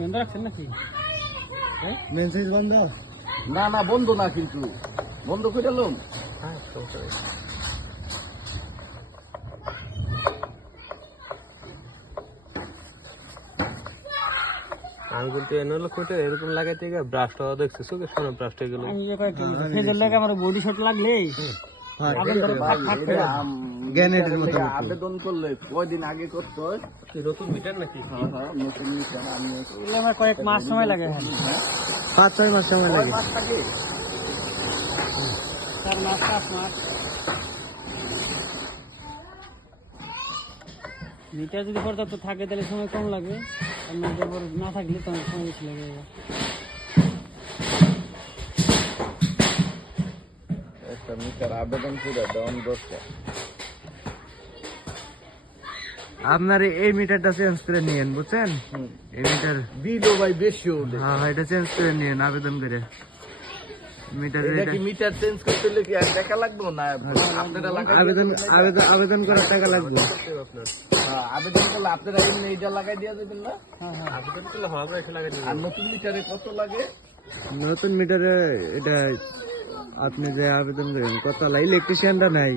বন্ধ রাখছেন নাকি? মেসেজ বন্ধ না না বন্ধ না, কিন্তু বন্ধ করে এলাম। আঙ্গুলটা এনে হলো কোটে এরকম লাগাইতে গিয়ে ব্রাশটা দেখছি চোখের সামনে ব্রাশটা গেল। আমি যে কয়েকটা হ্যাঁ, ফেজের লাগে আমার বডি শট লাগলেই আগুন ধরে ফাট ফাট করে গ্যানেটের মতো আবেদন করলে কয়দিন আগে করতে হয়? নতুন মিটার নাকি? হ্যাঁ, নতুন মিটার আমি এগুলো আমার কয়েক মাস সময় লাগে। হ্যাঁ 5-6 মাস সময় লাগে। 4 মাস লাগে। 4 মাস 5 মাস। মিটার যদি পর্যাপ্ত থাকে তাহলে সময় কম লাগবে, আর মিটার না থাকলে তো সময় বেশি লাগে। একটা মিটার আবেদন করে দেওয়ান দরকার। আপনার এই মিটারটা চেঞ্জ করে নিয়েন, বুঝছেন? এই মিটার বিলও ভাই বেশি হলে। হ্যাঁ এটা চেঞ্জ করে নিয়েন আবেদন করে। মিটার এটা কি মিটার চেঞ্জ করতে হলে কি আর টাকা লাগবে না? আপনারা লাগাই আবেদন করার টাকা লাগবে। আবেদন করলে আপনারা এমনি এইটা লাগাই দিয়ে দেবেন না? আবেদন করলে হবে এসে লাগাই দিবেন। আর নতুন মিটারে কত লাগে? নতুন মিটারে এটা আপনি যে আবেদন করেন কত ইলেকট্রিশিয়ানটা নাই।